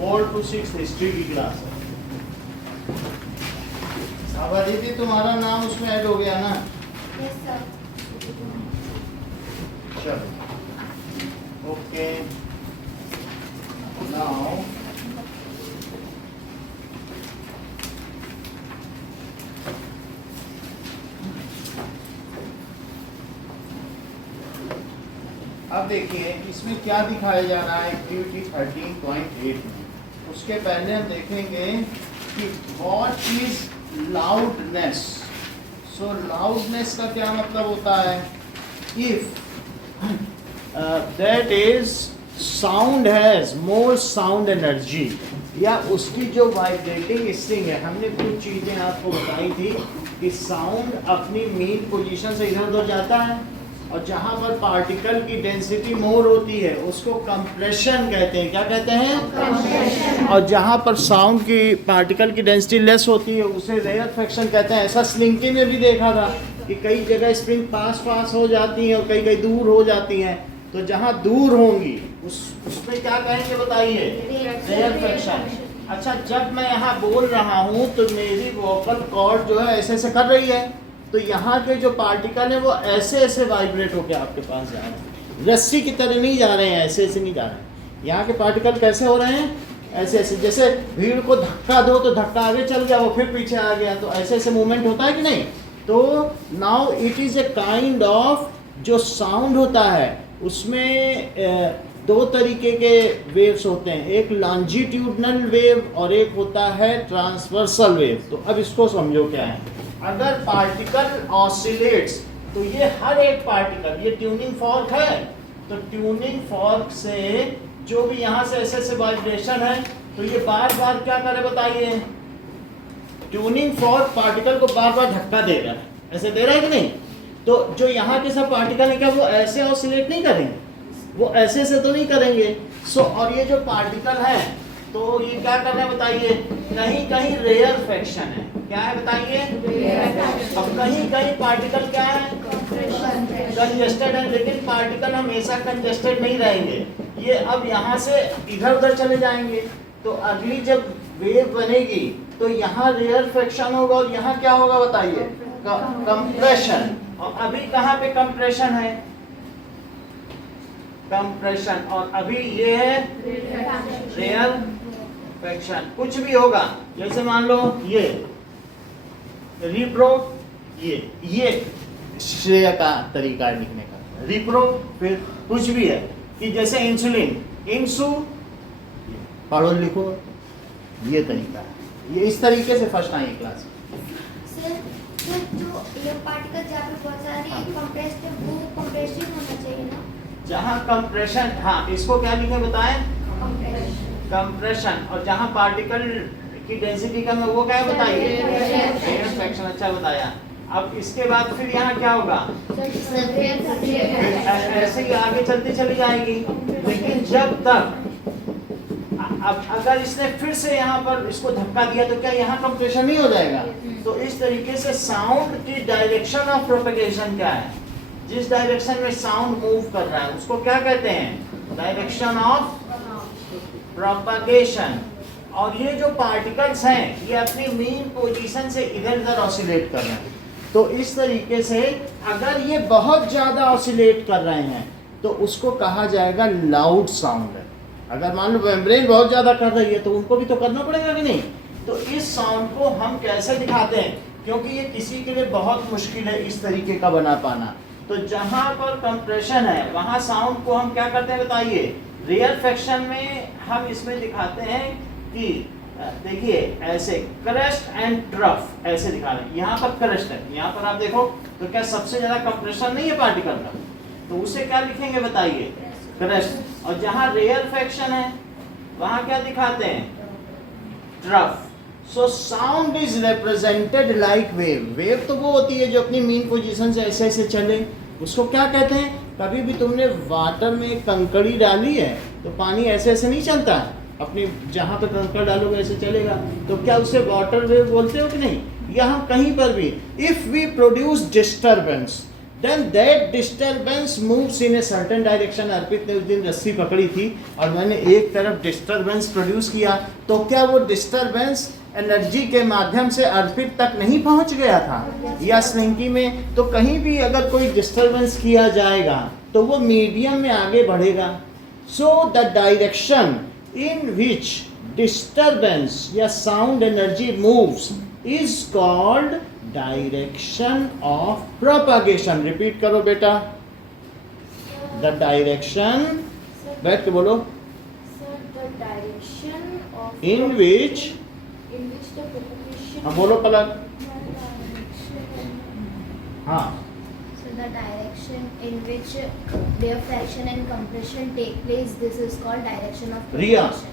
4 to 6 history की class है। अब अदिति तुम्हारा नाम उसमें ऐड हो गया ना? Yes sir. चलो ओके, नाउ अब देखिए इसमें क्या दिखाया जा रहा है एक्टिविटी 13.8 में। उसके पहले हम देखेंगे कि what is loudness. So loudness का क्या मतलब होता है? If that is sound has more sound energy, या उसकी जो वाइब्रेटिंग स्ट्रिंग है, हमने कुछ चीजें आपको बताई थी कि साउंड अपनी मीन पोजीशन से इधर उधर जाता है, और जहां पर पार्टिकल की डेंसिटी मोर होती है उसको कंप्रेशन कहते हैं। क्या कहते हैं? और जहां पर साउंड की पार्टिकल की डेंसिटी लेस होती है उसे रेयरफेक्शन कहते हैं। ऐसा स्लिंकिंग में भी देखा था कि कई जगह स्प्रिंग पास हो जाती हैं और कई दूर हो जाती हैं। तो जहां दूर होंगी उसमें क्या कहेंगे बताइए? रेयरफेक्शन। अच्छा, जब मैं यहाँ बोल रहा हूँ तो मेरी वोकल कॉर्ड जो है ऐसे ऐसे कर रही है, तो यहाँ के जो पार्टिकल है वो ऐसे ऐसे वाइब्रेट होकर आपके पास जा रहे हैं। रस्सी की तरह नहीं जा रहे हैं, ऐसे ऐसे नहीं जा रहे हैं। यहाँ के पार्टिकल कैसे हो रहे हैं? ऐसे ऐसे। जैसे भीड़ को धक्का दो तो धक्का आगे चल गया, वो फिर पीछे आ गया, तो ऐसे ऐसे मूवमेंट होता है कि नहीं? तो now it is a kind of, जो साउंड होता है उसमें दो तरीके के वेव्स होते हैं, एक लॉन्जिट्यूडनल वेव और एक होता है ट्रांसवर्सल वेव। तो अब इसको समझो क्या है। अगर पार्टिकल ऑसिलेट्स, तो ये हर एक पार्टिकल, ये ट्यूनिंग फॉर्क है, तो ट्यूनिंग फॉर्क से जो भी यहाँ से ऐसे वाइब्रेशन है, तो ये बार बार क्या करे बताइए? ट्यूनिंग फॉर्क पार्टिकल को बार बार धक्का दे रहा है, ऐसे दे रहा है कि नहीं? तो जो यहाँ के सब पार्टिकल है क्या वो ऐसे ऑसिलेट नहीं करेंगे? वो ऐसे से तो नहीं करेंगे। सो और ये जो पार्टिकल है तो ये क्या कर रहे हैं बताइए? कहीं कहीं रेयरफेक्शन है। क्या है बताइए? अब कहीं कहीं पार्टिकल क्या है? कंजेस्टेड है, लेकिन पार्टिकल हमेशा कंजेस्टेड नहीं रहेंगे। ये अब यहाँ से इधर उधर चले जाएंगे, तो अगली जब वेव बनेगी तो यहाँ रेयरफेक्शन होगा और यहाँ क्या होगा बताइए? कंप्रेशन। और अभी कहाँ पे कंप्रेशन है? कंप्रेशन। और अभी ये है रेयरफेक्शन। कुछ भी होगा, जैसे मान लो ये रिप्रो, ये श्रेय का तरीका है लिखने का, रिप्रो। फिर कुछ भी है कि जैसे इंसुलिन, इंसु पढ़ो लिखो, ये तरीका है। ये इस तरीके से फर्स्ट आई क्लास। सर जो ये पार्टिकल जहाँ पे बहुत सारी कंप्रेस्ड है वो कंप्रेशन होना चाहिए ना? जहाँ कंप्रेशन, हाँ, इसको क्या लिखे बताएं? कंप्रेशन। और जहाँ पार्टिकल की डेंसिटी कम है वो क्या है बताइए? रेयरफेक्शन। अच्छा बताया। अब इसके बाद फिर यहाँ क्या होगा? ऐसे ही आगे चलती चली जाएगी। लेकिन जब तक अब अगर इसने फिर से यहाँ पर इसको धक्का दिया तो क्या यहाँ कंप्रेशन नहीं हो जाएगा? तो इस तरीके से साउंड की डायरेक्शन ऑफ प्रोपेगेशन क्या है? जिस डायरेक्शन में साउंड मूव कर रहा है उसको क्या कहते हैं? Direction of propagation. और ये जो पार्टिकल्स हैं ये अपनी मीन पोजीशन से इधर उधर ऑसिलेट कर रहे हैं। तो इस तरीके से अगर ये बहुत ज़्यादा ऑसिलेट कर रहे हैं तो उसको कहा जाएगा लाउड साउंड है। अगर मान लो मेम्ब्रेन बहुत ज़्यादा कर रही है तो उनको भी तो करना पड़ेगा कि नहीं? तो इस साउंड को हम कैसे दिखाते हैं? क्योंकि ये किसी के लिए बहुत मुश्किल है इस तरीके का बना पाना। तो जहाँ पर कंप्रेशन है वहाँ साउंड को हम क्या करते हैं बताइए? रेयरफेक्शन में हम इसमें दिखाते हैं कि देखिए ऐसे क्रस्ट एंड ट्रफ ऐसे दिखा रहे हैं। यहाँ पर क्रस्ट है, यहाँ पर आप देखो तो क्या सबसे ज़्यादा कंप्रेशन नहीं है पार्टिकल का? तो उसे क्या लिखेंगे बताइए? क्रस्ट। और जहाँ रेयरफेक्शन है वहाँ क्या दिखाते हैं? Trough. So sound is represented like wave. Wave तो वो होती है जो अपनी मीन पोजीशन से ऐसे ऐसे चले, उसको क्या कहते हैं? कभी भी तुमने वाटर में कंकड़ी डाली है तो पानी ऐसे ऐसे नहीं चलता है, अपनी जहाँ पे कंकड़ डालोगे ऐसे चलेगा, तो क्या उसे वाटर वेव बोलते हो कि नहीं? यहाँ कहीं पर भी if we produce disturbance, then that disturbance moves in a certain direction. Arpit ने उस दिन रस्सी पकड़ी थी और मैंने एक तरफ डिस्टरबेंस प्रोड्यूस किया, तो क्या वो डिस्टरबेंस एनर्जी के माध्यम से अर्पित तक नहीं पहुंच गया था? या स्लिंकी में तो कहीं भी अगर कोई डिस्टरबेंस किया जाएगा तो वो मीडियम में आगे बढ़ेगा. So the direction in which disturbance या sound energy moves is called direction of propagation. Repeat करो बेटा. द डायरेक्शन, बैठ के बोलो. इन विच, हाँ बोलो पलक. हाँ. So the direction in which rarefaction and compression take place, this is called direction of Riya. propagation.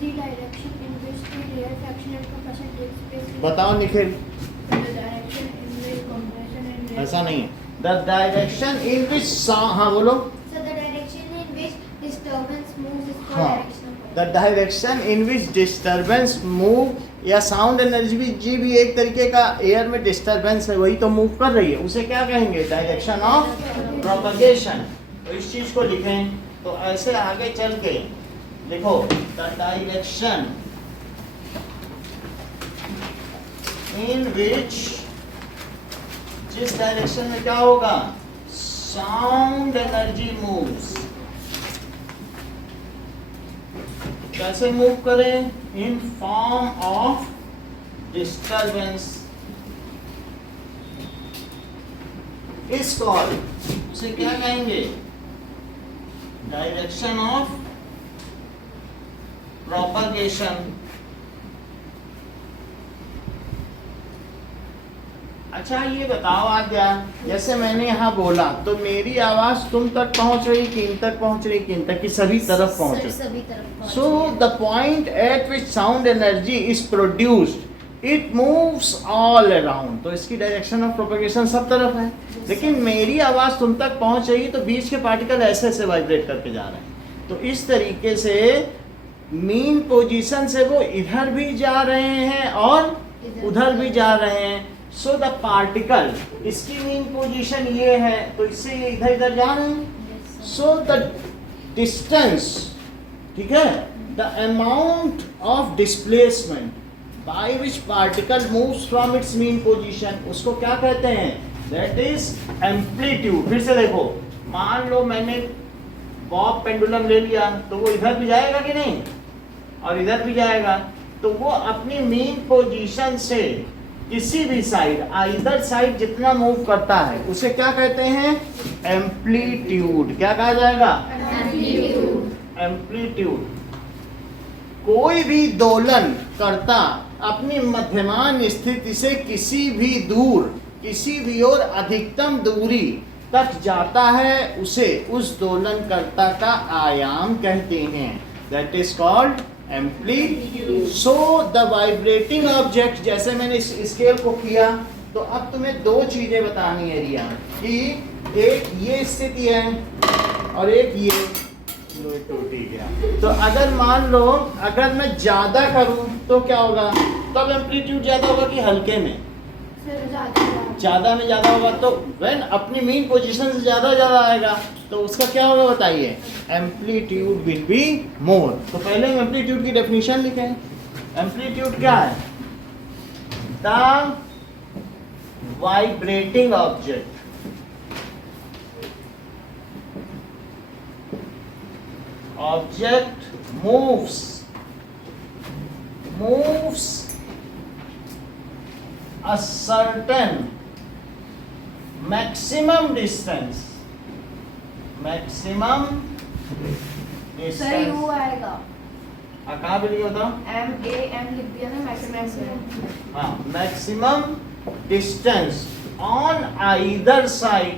The direction in which the rarefaction and compression takes place. बताओ Nikhil. The direction in which compression and ऐसा नहीं है. The direction in विच, हाँ बोलो. So the direction in which disturbance moves is called हाँ. direction of the direction in which disturbance move, या sound energy भी एक तरीके का एयर में डिस्टर्बेंस है, वही तो मूव कर रही है, उसे क्या कहेंगे? Direction of propagation. तो इस चीज को लिखें तो ऐसे आगे चल के लिखो. द डायरेक्शन इन विच, जिस डायरेक्शन में क्या होगा? Sound energy moves. कैसे मूव करें? In form of disturbance is called, उसे क्या कहेंगे? Direction of propagation. अच्छा ये बताओ आद्या, जैसे मैंने यहाँ बोला तो मेरी आवाज तुम तक पहुंच रही, किन तक पहुंच रही? किन तक की सभी तरफ पहुंच रही. सभी तरफ. So the point at which sound energy is produced, it moves all around. तो इसकी डायरेक्शन ऑफ प्रोपगेशन सब तरफ है. लेकिन मेरी आवाज तुम तक पहुंच रही तो बीच के पार्टिकल ऐसे ऐसे वाइब्रेट करके जा रहे हैं. तो इस तरीके से मीन पोजीशन से वो इधर भी जा रहे हैं और उधर भी जा रहे हैं. सो द पार्टिकल, इसकी मीन पोजीशन ये है तो इससे ये इधर इधर जा रहे हैं. सो द डिस्टेंस, ठीक है, the amount of displacement by which particle moves from its mean position, उसको क्या कहते हैं? That is amplitude. फिर से देखो, मान लो मैंने बॉब पेंडुलम ले लिया तो वो इधर भी जाएगा कि नहीं, और इधर भी जाएगा. तो वो अपनी मीन पोजीशन से किसी भी साइड, आइदर साइड जितना मूव करता है उसे क्या कहते हैं? एम्पलीट्यूड. क्या कहा जाएगा? एम्पलीट्यूड. कोई भी दोलन करता अपनी मध्यमान स्थिति से किसी भी दूर, किसी भी और अधिकतम दूरी तक जाता है, उसे उस दोलनकर्ता का आयाम कहते हैं. That is called amplitude. So the vibrating object, जैसे मैंने इस स्केल को किया तो अब तुम्हें दो चीजें बतानी है रिया, कि एक ये स्थिति है और एक ये टूटी गया. तो अगर मान लो अगर मैं ज्यादा करूं तो क्या होगा? तब एम्पलीट्यूड ज्यादा होगा कि हल्के में? ज्यादा में ज्यादा होगा. तो व्हेन अपनी मीन पोजीशन से ज्यादा आएगा तो उसका क्या होगा बताइए? Amplitude will be more. तो पहले हम एम्पलीट्यूड की डेफिनेशन लिखें. एम्पलीट्यूड क्या है? The vibrating object moves a certain maximum distance. Sir you आएगा. कहाँ पे लिखा था? M लिख दिया ना, मैक्सिमम. हाँ, maximum distance on either side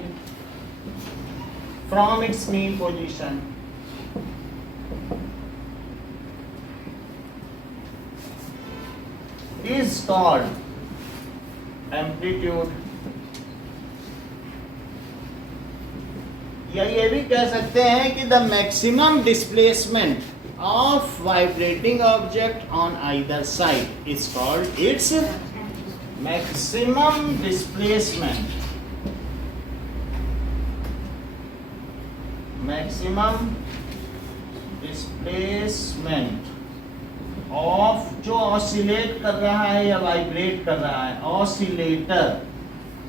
from its mean position is called amplitude. या ये भी कह सकते हैं कि the maximum displacement of vibrating object on either side is called its maximum displacement. Maximum displacement of जो ऑसिलेट कर रहा है या वाइब्रेट कर रहा है, ऑसिलेटर।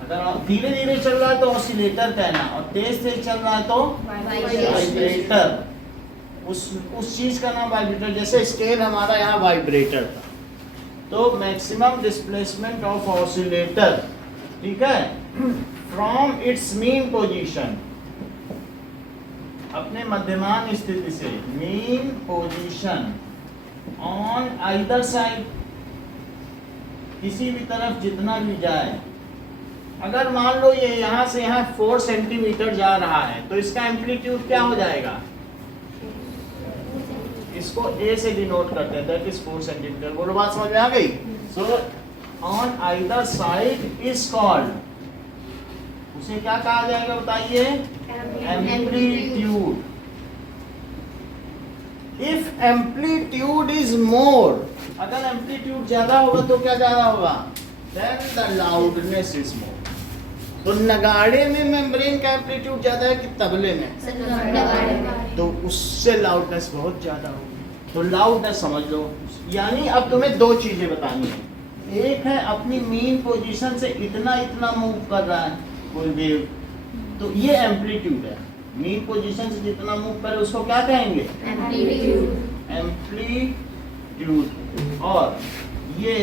अगर धीरे धीरे चल रहा है तो ऑसिलेटर कहना, और तेज तेज चल रहा है तो वाइब्रेटर। उस चीज का नाम वाइब्रेटर। जैसे स्केल हमारा यहाँ वाइब्रेटर था, तो मैक्सिमम डिस्प्लेसमेंट ऑफ ऑसिलेटर, ठीक है, फ्रॉम इट्स मीन पोजीशन, अपने मध्यमान स्थिति से, mean position on either side, किसी भी तरफ जितना भी जाए। अगर मान लो ये यहाँ से यहाँ 4 सेंटीमीटर जा रहा है, तो इसका एम्पलीट्यूड क्या हो जाएगा? इसको A से डिनोट करते हैं, दैट इज 4 सेंटीमीटर। बोलो, बात समझ में आ गई? So on either side is called, उसे क्या कहा जाएगा बताइए? Amplitude. If amplitude is more, अगर एम्पलीट्यूड ज्यादा होगा तो क्या ज्यादा होगा? Then the loudness is more. तो नगाड़े में मेम्ब्रेन का एम्पलीट्यूड ज्यादा है कि तबले में? तो उससे लाउडनेस बहुत ज्यादा होगी। तो लाउडनेस समझ लो। यानी अब तुम्हें दो चीजें बतानी है। एक है अपनी मीन पोजीशन से इतना इतना मूव कर रहा है कोई वेव, तो ये एम्पलीट्यूड है। मीन पोजीशन से जितना मूव करे उसको क्या कहेंगे? एम्पलीट्यूड। और ये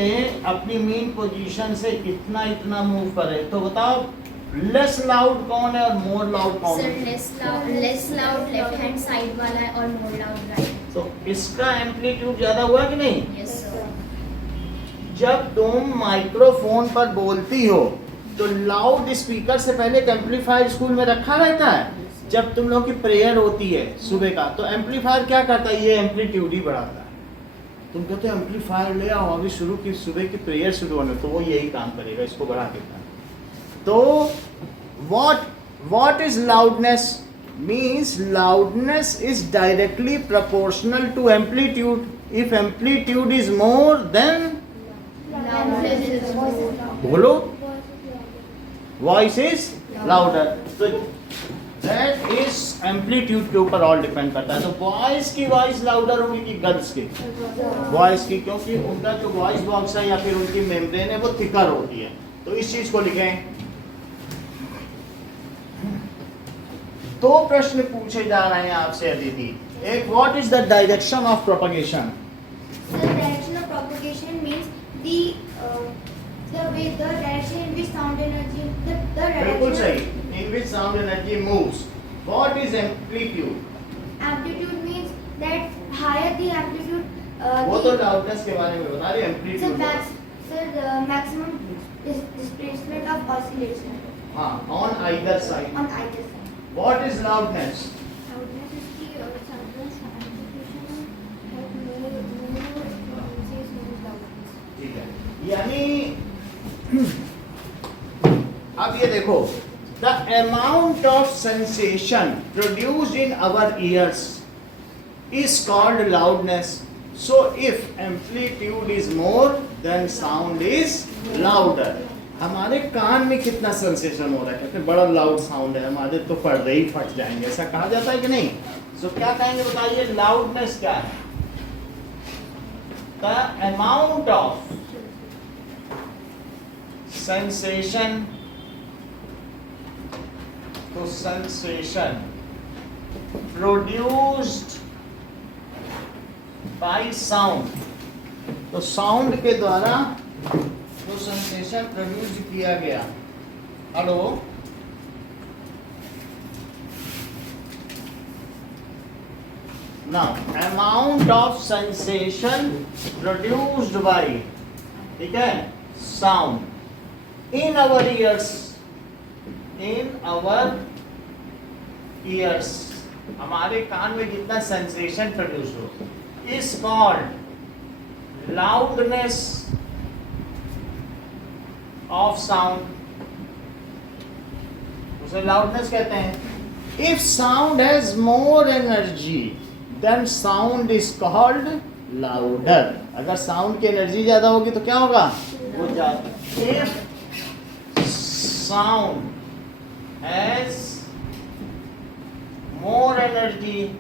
अपनी मीन पोजीशन से इतना इतना मूव करे, तो बताओ लेस लाउड कौन है और मोर लाउड कौन है? Less loud left hand side वाला है और मोर लाउड राइट। तो इसका एम्पलीट्यूड ज्यादा हुआ कि नहीं? Yes sir. जब तुम माइक्रोफोन पर बोलती हो तो लाउड स्पीकर से पहले एक एम्पलीफायर स्कूल में रखा रहता है। जब तुम लोग की प्रेयर होती है सुबह का, तो एम्पलीफायर क्या करता है? ये एम्पलीट्यूड ही बढ़ाता है। तुम कहते हो एम्पलीफायर ले आओ, अभी शुरू की सुबह की प्रेयर शुरू होने, तो वो यही काम करेगा, इसको बढ़ा देता है। तो what is loudness? Means loudness is directly proportional to amplitude. If amplitude is more, then बोलो, voice is louder. तो that is amplitude के ऊपर all depend करता है। तो बॉयज की वॉइस लाउडर होगी कि गर्ल्स की? बॉयज की, क्योंकि उनका जो वॉइस बॉक्स है या फिर उनकी मेम्ब्रेन है वो थिकर होती है। तो इस चीज को लिखें। दो प्रश्न पूछे जा रहे हैं आपसे अदिति। एक, what is the direction of propagation? The direction of propagation means the way, the direction in which sound energy, the बिल्कुल direction. सही। In which sound energy moves. What is amplitude? Amplitude means that higher the amplitude. वो तो loudness के बारे में बता रही है। Amplitude the maximum displacement of oscillation हाँ, on either side. on either side. What is loudness? Loudness is the amplification has more loudness. ठीक है, यानी अब ये देखो, the amount of sensation produced in our ears is called loudness. So if amplitude is more, then sound is louder. हमारे कान में कितना सेंसेशन हो रहा है, कहते बड़ा लाउड साउंड है, हमारे तो पर्दे ही फट जाएंगे, ऐसा कहा जाता है कि नहीं? सो क्या कहेंगे बताइए, लाउडनेस क्या है? द अमाउंट ऑफ सेंसेशन, तो सेंसेशन प्रोड्यूस्ड बाय साउंड, तो साउंड के द्वारा जो सेंसेशन प्रोड्यूस किया गया। Hello, now amount of sensation produced by, ठीक है, sound in our ears, in our ears, हमारे कान में जितना सेंसेशन प्रोड्यूस हो, is called loudness of sound, उसे लाउडनेस कहते हैं। If sound has more energy then sound is called louder. अगर साउंड की एनर्जी ज्यादा होगी तो क्या होगा? वो ज्यादा। If sound has more energy,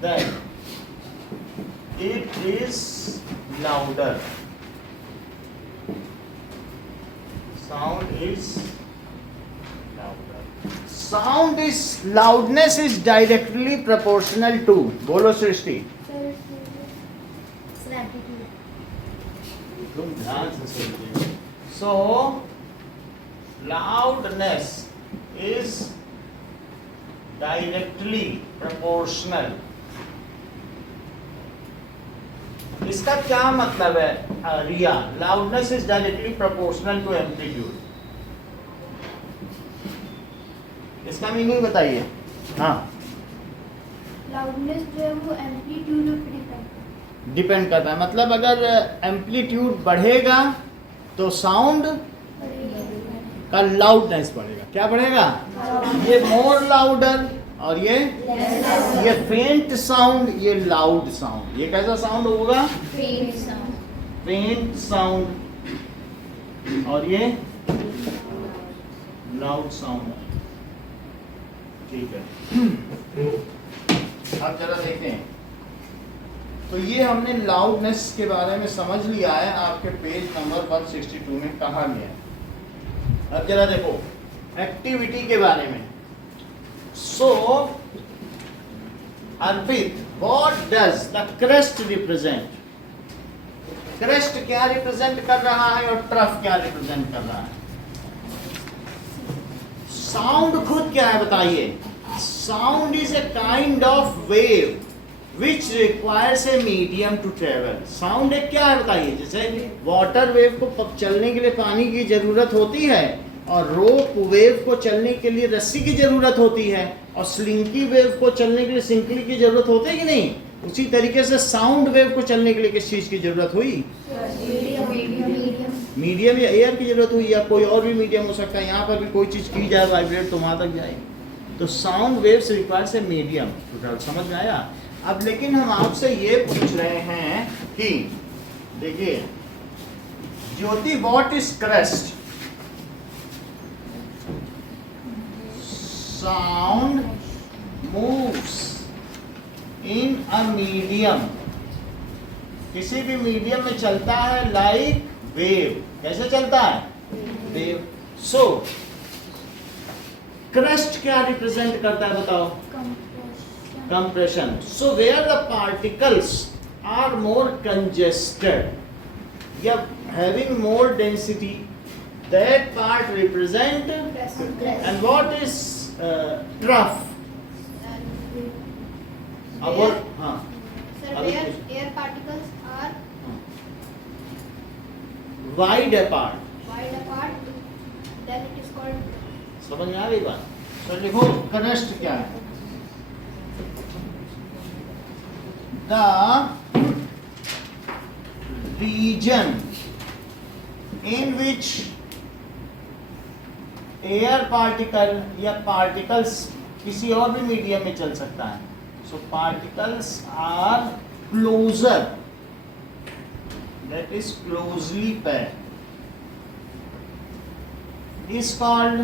then it is louder. Sound is louder. Sound is loudness is directly proportional to. बोलो सृष्टि. तुम ध्यान से सुनिए. So loudness is directly proportional. इसका क्या मतलब है Riya? Loudness is directly proportional to amplitude. इसका मीनिंग बताइए. हाँ, लाउडनेस जो है वो एम्पलीट्यूड पे डिपेंड करता है. मतलब अगर एम्पलीट्यूड बढ़ेगा तो साउंड का लाउडनेस बढ़ेगा. क्या बढ़ेगा? ये मोर लाउडर और ये फेंट साउंड, ये लाउड साउंड. ये कैसा साउंड होगा? फेंट साउंड. फेंट साउंड. और ये लाउड साउंड. ठीक है. अब जरा देखें. तो ये हमने लाउडनेस के बारे में समझ लिया है. आपके पेज नंबर 162 में कहा गया है. अब जरा देखो एक्टिविटी के बारे में. So, Arpit, what does the crest represent? Crest क्या represent कर रहा है और ट्रफ क्या represent कर रहा है? Sound खुद क्या है बताइए? Sound is a kind of wave which requires a medium to travel. Sound एक क्या है बताइए? जैसे वाटर वेव को चलने के लिए पानी की जरूरत होती है और रोप वेव को चलने के लिए रस्सी की जरूरत होती है और स्लिंकी वेव को चलने के लिए सिंकली की जरूरत होती है कि नहीं? उसी तरीके से साउंड वेव को चलने के लिए किस चीज की जरूरत हुई? मीडियम या एयर की जरूरत हुई, या कोई और भी मीडियम हो सकता है. यहाँ पर भी कोई चीज की जाए वाइब्रेट तो वहां तक जाए. तो sound waves requires a medium. समझ में आया? अब लेकिन हम आपसे ये पूछ रहे हैं कि देखिए Jyoti, what is crest? Sound moves in a medium. किसी भी मीडियम में चलता है लाइक वेव. कैसे चलता है? वेव. सो क्रेस्ट क्या रिप्रेजेंट करता है बताओ? Compression. So where the particles are more congested या having more density, that part represent. And what is trough? अब और हाँ Sir, where air particles are wide apart. wide apart, then it is called. समझ में आ गई बात? तो लिखो crest क्या है? The region in which air particle या पार्टिकल्स किसी और भी मीडियम में चल सकता है. So particles are closer, that is closely packed, is called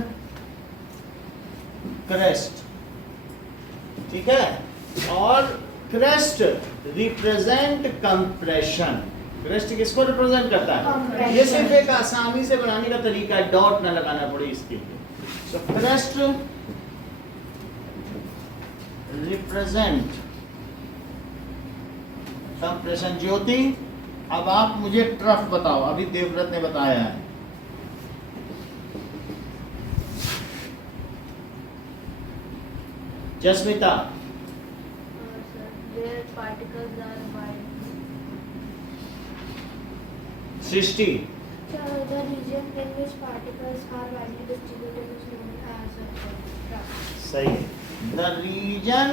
crest. ठीक है? और क्रेस्ट रिप्रेजेंट कंप्रेशन. क्रेस्ट किसको रिप्रेजेंट करता है? ये सिर्फ एक आसानी से बनाने का तरीका है, डॉट ना लगाना पड़े इसके लिए. सो क्रेस्ट रिप्रेजेंट कंप्रेशन. ज्योति, अब आप मुझे ट्रफ बताओ. अभी देवव्रत ने बताया है. Jasmita. Where particles are wide. Srishti. The region in which particles are widely distributed is known as a trough. सही है. The region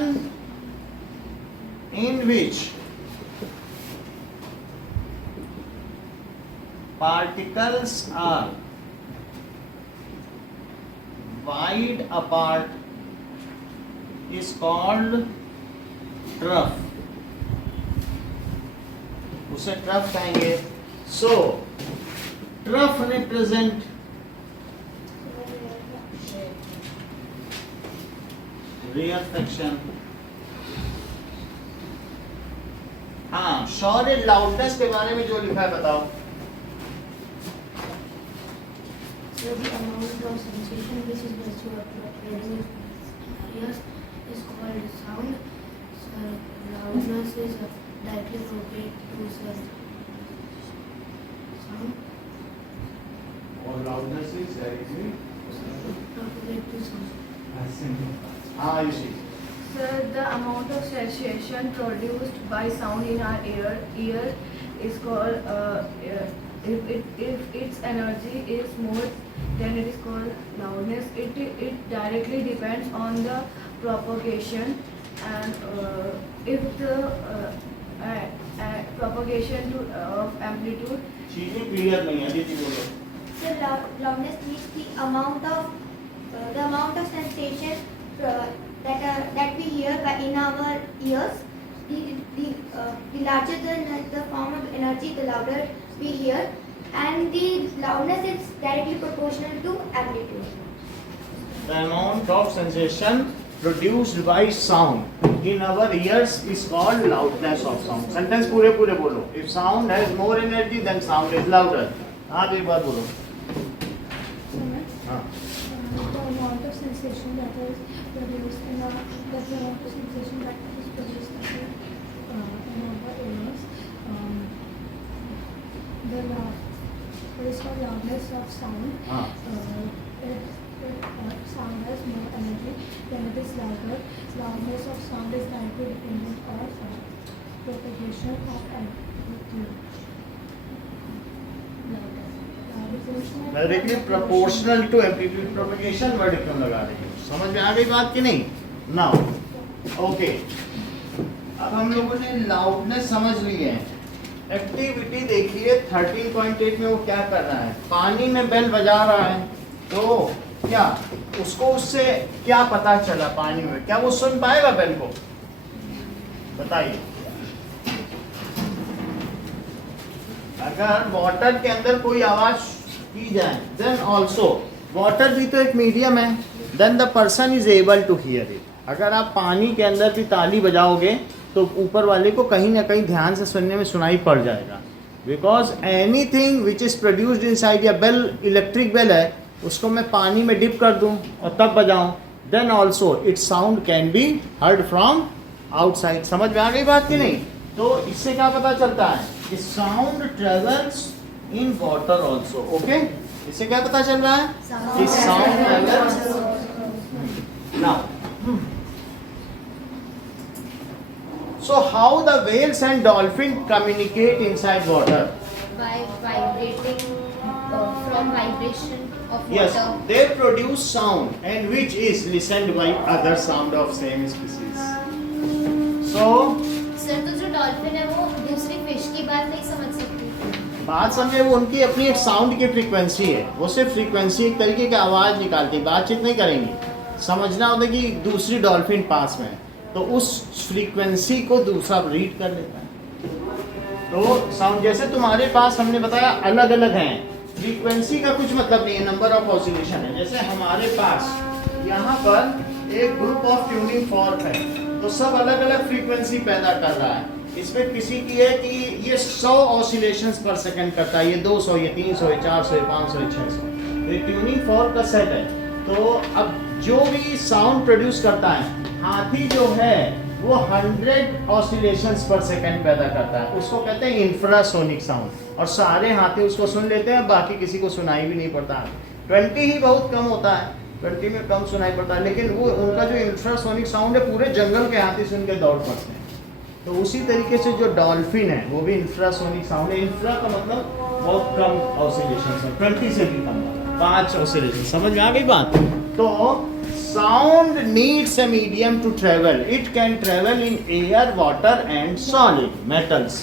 in which particles are wide apart is called trough. उसे trough कहेंगे. So trough represent rarefaction. हाँ, short loudness के बारे में जो लिखा है बताओ। So the amount of sensation which is produced ears is called sound. So loudness is directly appropriate to sound. और loudness is directly Appropriate to sound. हाँ, you see. Sir, the amount of sensation produced by sound in our ear is called if its energy is more, then it is called loudness. It directly depends on the propagation, and if the propagation of amplitude. चीजें clear नहीं है, दीदी बोलो। So loudness means the amount of sensation that we hear in our ears. The larger the form of energy, the louder we hear, and the loudness is directly proportional to amplitude. The amount of sensation produced by sound in our ears is called loudness of sound. Sentence पूरे बोलो। If sound has more energy, then sound is louder. आप एक बार बोलो। हाँ। The amount of sensation that is produced in our ears, there is called loudness of sound. हाँ। If sound has more energy, then it is louder. Loudness of sound is directly dependent on propagation of amplitude. Directly proportional to amplitude propagation word क्यों लगा रही हो? समझ में आ गई बात कि नहीं? नाउ ओके, अब हम लोगों ने लाउडनेस समझ ली है। एक्टिविटी देखिए 13.8 में वो क्या कर रहा है, पानी में बेल बजा रहा है, तो क्या उसको उससे क्या पता चला पानी में? क्या वो सुन पाएगा बेल को? बताइए। अगर वाटर के अंदर कोई आवाज की जाए, देन ऑल्सो वाटर भी तो एक मीडियम है, then the person is able to hear it. अगर आप पानी के अंदर भी ताली बजाओगे तो ऊपर वाले को कहीं ना कहीं ध्यान से सुनने में सुनाई पड़ जाएगा, because anything which is produced inside या बेल, इलेक्ट्रिक बेल है, उसको मैं पानी में डिप कर दूं और तब बजाऊं, then also its sound can be heard from outside. समझ में आ गई बात कि नहीं? तो इससे क्या पता चलता है कि sound travels in water also. Okay, इससे क्या पता चल रहा है कि sound travels. Now so how the whales and dolphin communicate inside water? By vibrating from vibration of Yes, water. they produce sound and which is listened by other sound of same species. So sir, तो जो dolphin है वो दूसरी fish की बात नहीं समझ सकती। बात समझे, वो उनकी अपनी एक साउंड की फ्रीक्वेंसी है, वो सिर्फ फ्रीक्वेंसी एक तरीके की आवाज निकालती है, बातचीत नहीं करेंगी। समझना होता है कि दूसरी डॉल्फिन पास में है तो उस फ्रीक्वेंसी को दूसरा रीड कर लेता है। तो साउंड जैसे तुम्हारे पास हमने बताया अलग अलग हैं, फ्रीक्वेंसी का कुछ मतलब नहीं है, नंबर ऑफ ऑसिलेशन है। जैसे हमारे पास यहाँ पर एक ग्रुप ऑफ ट्यूनिंग फॉर्क है, तो सब अलग अलग फ्रीक्वेंसी पैदा कर रहा है। इसमें किसी की है कि ये 100 ऑसिलेशंस पर सेकंड करता है, ये 200, ये 300, ये 400, ये 500, ये 600। ये ट्यूनिंग फॉर्क का सेट है। तो अब जो भी साउंड प्रोड्यूस करता है, हाथी जो है वो 100 ऑसिलेशंस पर सेकंड पैदा करता है, उसको कहते हैं इंफ्रासोनिक साउंड, और सारे हाथी उसको सुन लेते हैं, बाकी किसी को सुनाई भी नहीं पड़ता है। 20 ही बहुत कम होता है, 20 में कम सुनाई पड़ता है, लेकिन वो उनका जो इंफ्रासोनिक साउंड है पूरे जंगल के हाथी सुन के दौड़ पड़ते हैं। तो उसी तरीके से जो डॉल्फिन है वो भी इंफ्रासोनिक साउंड है। इंफ्रा का मतलब बहुत कम ऑसिलेशन है, 20 से भी कम, 5 ऑसिलेशन। समझ में आ गई बात? तो sound needs a medium to travel. It can travel in air, water and solid metals.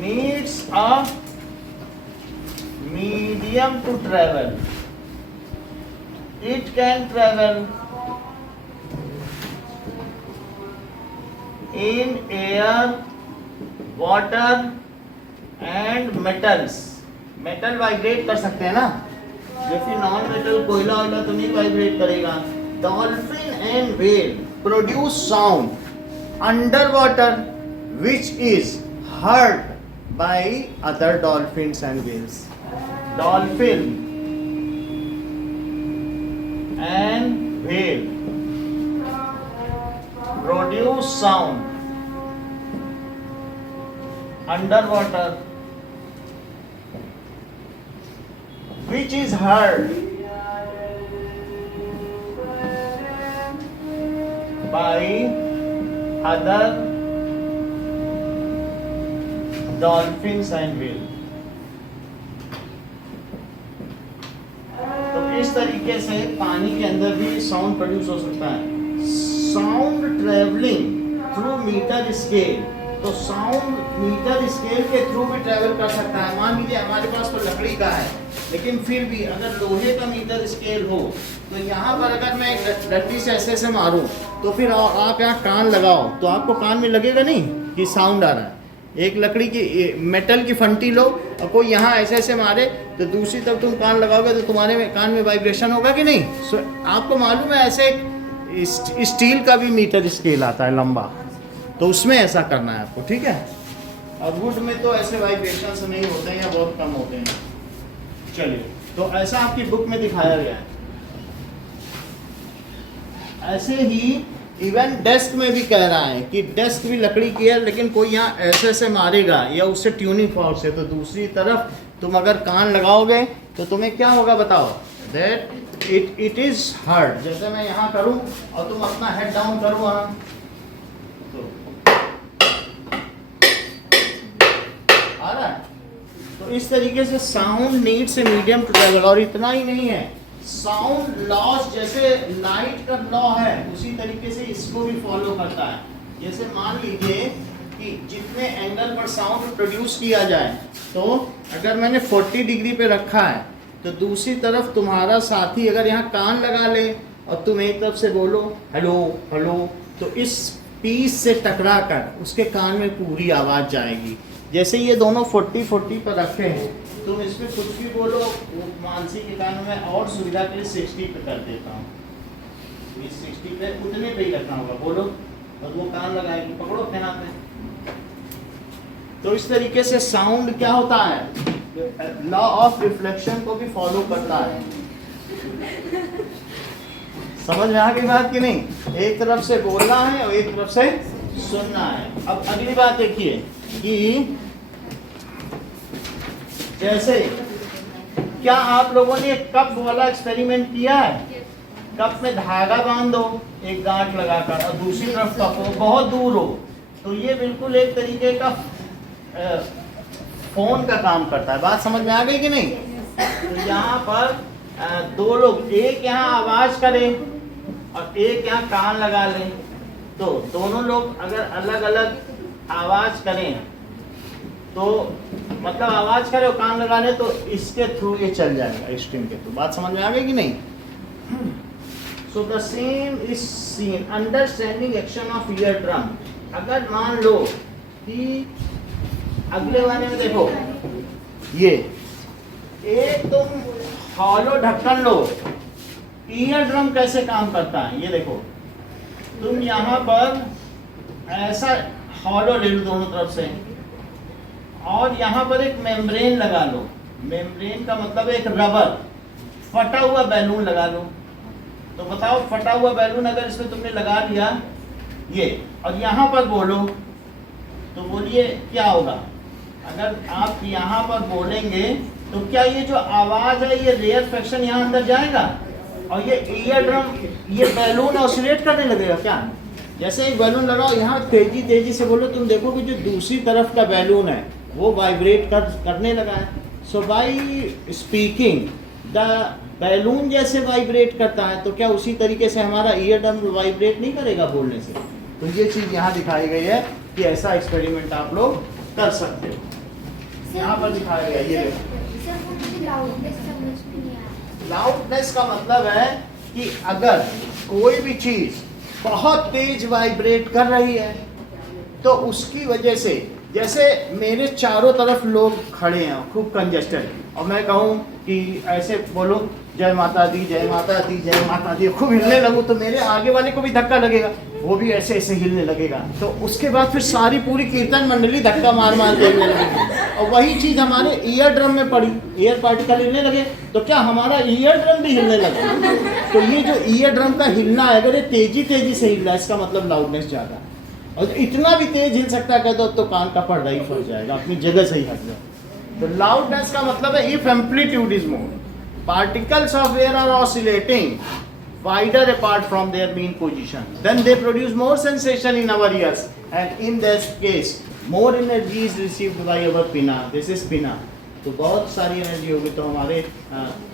Needs a medium to travel. It can travel in air, water and metals. Metal vibrate कर सकते हैं ना, जैसे नॉन मेटल कोयला वोयला तो नहीं vibrate करेगा, dolphin and whale produce sound underwater which is heard by other dolphins and whales. Dolphin and whale produce sound underwater which is heard by other dolphins and whale. तो इस तरीके से पानी के अंदर भी साउंड प्रोड्यूस हो सकता है. Sound travelling through metre scale, तो साउंड मीटर स्केल के थ्रू भी ट्रेवल कर सकता है. मान लीजिए हमारे पास तो लकड़ी का है, लेकिन फिर भी अगर लोहे का मीटर स्केल हो तो यहाँ पर अगर मैं एक डंडी से ऐसे मारूं तो फिर आप यहाँ कान लगाओ तो आपको कान में लगेगा नहीं कि साउंड आ रहा है. एक लकड़ी की मेटल की फंटी लो और कोई यहाँ ऐसे मारे तो दूसरी तरफ तुम कान लगाओगे तो तुम्हारे कान में वाइब्रेशन होगा कि नहीं. आपको मालूम है ऐसे एक स्टील का भी मीटर स्केल आता है लंबा, तो उसमें ऐसा करना है आपको. ठीक है. अब वुड में तो ऐसे वाइब्रेशन नहीं होते हैं या बहुत कम होते हैं. चलिए, तो ऐसा आपकी बुक में दिखाया गया है. ऐसे ही इवन डेस्क में भी कह रहा है कि डेस्क भी लकड़ी की है, लेकिन कोई यहाँ ऐसे मारेगा या उससे ट्यूनिंग फोर्स है तो दूसरी तरफ तुम अगर कान लगाओगे तो तुम्हें क्या होगा बताओ. That it is heard. जैसे मैं यहाँ करूँ और तुम अपना हेड डाउन करो वहाँ, तो आ रहा है. तो इस तरीके से sound needs a medium to travel. और इतना ही नहीं है, साउंड लॉस जैसे लाइट का लॉ है उसी तरीके से इसको भी फॉलो करता है. जैसे मान लीजिए कि जितने एंगल पर साउंड प्रोड्यूस किया जाए, तो अगर मैंने 40 डिग्री पे रखा है तो दूसरी तरफ तुम्हारा साथी अगर यहाँ कान लगा ले और तुम एक तरफ से बोलो हेलो हेलो, तो इस पीस से टकरा कर उसके कान में पूरी आवाज़ जाएगी. जैसे ये दोनों 40 पर रखे हैं, तुम इसमें कुछ भी बोलो, मानसी के कान में और सुविधा के लिए 60 पे कर देता हूँ. इस 60 पे उतने पे ही रखना होगा, बोलो और वो कान लगाएगी, पकड़ो अपने हाथ में. तो इस तरीके से साउंड क्या होता है, लॉ ऑफ रिफ्लेक्शन को भी फॉलो करता है. समझ में आ गई बात कि नहीं. एक तरफ से बोलना है और एक तरफ से सुनना है. अब अगली बात देखिए कि जैसे क्या आप लोगों ने कप वाला एक्सपेरिमेंट किया है. कप में धागा बांध दो एक गांठ लगाकर और दूसरी तरफ कप हो बहुत दूर हो, तो ये बिल्कुल एक तरीके का फोन का काम करता है. बात समझ में आ गई कि नहीं. तो यहाँ पर दो लोग, एक यहाँ आवाज करे और एक यहाँ कान लगा लें, तो दोनों लोग अगर अलग अलग आवाज करें तो मतलब आवाज करे और कान लगा ले तो इसके थ्रू ये चल जाएगा स्ट्रिंग के थ्रू. बात समझ में आ गई कि नहीं. So the same is seen understanding action of ear drum. अगर मान लो कि अगले वाले में देखो ये एक तुम हॉलो ढक्कन लो, ईयर ड्रम कैसे काम करता है ये देखो. तुम यहाँ पर ऐसा हॉलो ले लो दोनों तरफ से और यहाँ पर एक मेम्ब्रेन लगा लो. मेम्ब्रेन का मतलब एक रबर फटा हुआ बैलून लगा लो. तो बताओ फटा हुआ बैलून अगर इसमें तुमने लगा लिया ये और यहाँ पर बोलो तो बोलिए क्या होगा. अगर आप यहाँ पर बोलेंगे तो क्या ये जो आवाज है ये रेयर फ्रैक्शन यहाँ अंदर जाएगा और ये ईयर ड्रम ये बैलून ऑसिलेट करने लगेगा क्या. जैसे एक बैलून लगाओ यहाँ तेजी से बोलो, तुम देखो कि जो दूसरी तरफ का बैलून है वो वाइब्रेट करने लगा है. So by speaking the balloon जैसे वाइब्रेट करता है तो क्या उसी तरीके से हमारा ईयर ड्रम वाइब्रेट नहीं करेगा बोलने से. तो ये चीज़ यहाँ दिखाई गई है कि ऐसा एक्सपेरिमेंट आप लोग कर सकते हो. यहाँ पर दिखाया गया ये लाउडनेस का मतलब है कि अगर कोई भी चीज़ बहुत तेज वाइब्रेट कर रही है तो उसकी वजह से, जैसे मेरे चारों तरफ लोग खड़े हैं खूब कंजेस्टेड और मैं कहूँ कि ऐसे बोलो जय माता दी जय माता दी जय माता दी, खूब हिलने लगूँ तो मेरे आगे वाले को भी धक्का लगेगा, वो भी ऐसे ऐसे हिलने लगेगा। तो उसके बाद फिर सारी पूरी कीर्तन मंडली धक्का मार मार देखने लगेगी। और वही चीज़ हमारे ईयर ड्रम में पड़ी, ईयर पार्टिकल हिलने लगे तो क्या हमारा ईयर ड्रम भी हिलने लगा। तो ये जो ईयर ड्रम का हिलना है, अगर ये तेजी तेजी से हिल रहा है, इसका मतलब लाउडनेस ज़्यादा है। और इतना भी तेज हिल सकता है तो कान का पर्दा ही फट जाएगा, अपनी जगह से ही हट जाए। तो लाउडनेस का मतलब है if amplitude is more, particles of air are oscillating wider apart from their mean position, then they produce more sensation in our ears, and in this case more energy is received by our pinna. This is pinna. तो बहुत सारी energy होगी, तो हमारे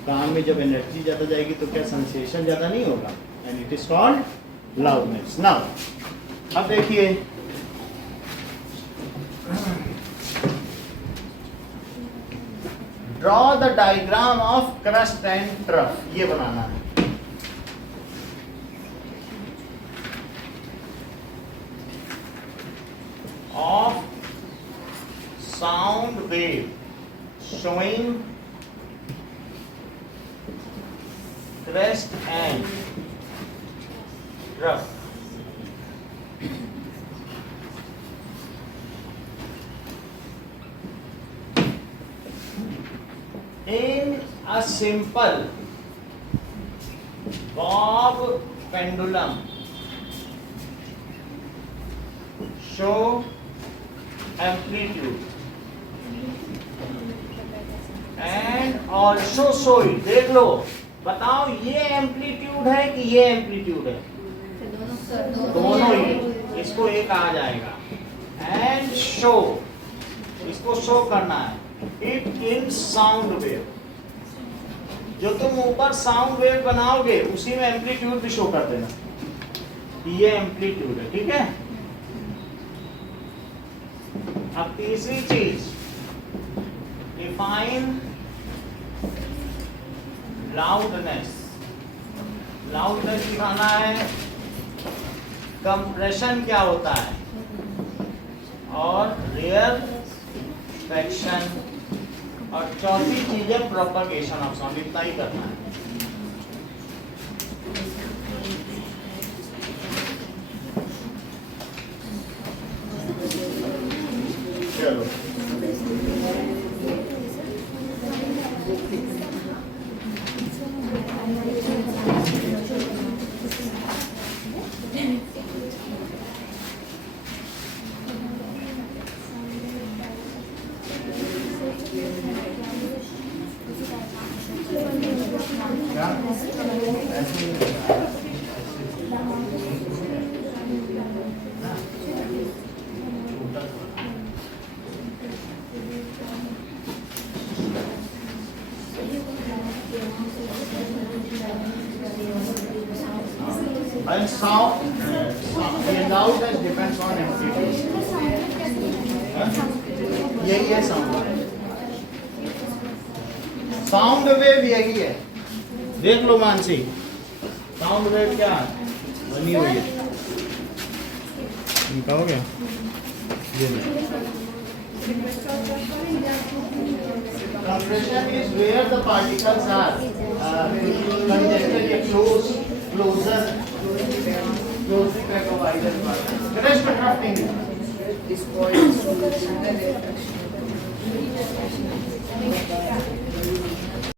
कान में जब energy ज़्यादा जाएगी तो क्या सेंसेशन ज़्यादा नहीं होगा, and it is called loudness. Now अब देखिए, draw the diagram of crust and trough, ये बनाना है। Of sound wave showing crest and trough. In a simple bob pendulum, show amplitude and also show it. देख लो, बताओ ये amplitude है कि ये एम्पलीट्यूड है, दोनों ही, इसको एक आ जाएगा। एंड शो, इसको शो करना है इट इन साउंड वेव। जो तुम ऊपर साउंड वेव बनाओगे उसी में एम्पलीट्यूड भी शो कर देना, ये एम्पलीट्यूड है, ठीक है। अब तीसरी चीज, डिफाइन लाउडनेस। लाउडनेस दिखाना है, कंप्रेशन क्या होता है, और रेयर फ्रैक्शन, और चौथी चीज है प्रोपगेशन ऑफ साउंड। इतना ही करना है। चलो and sound, the loudness depends on amplitude. यही है साउंड। साउंड वेव यही है, देख लो मानसी, साउंड वेव क्या बनी हुई है, कहोगे ये compression is where the particles are congested, closer, closely packed of either part. Crest drafting is called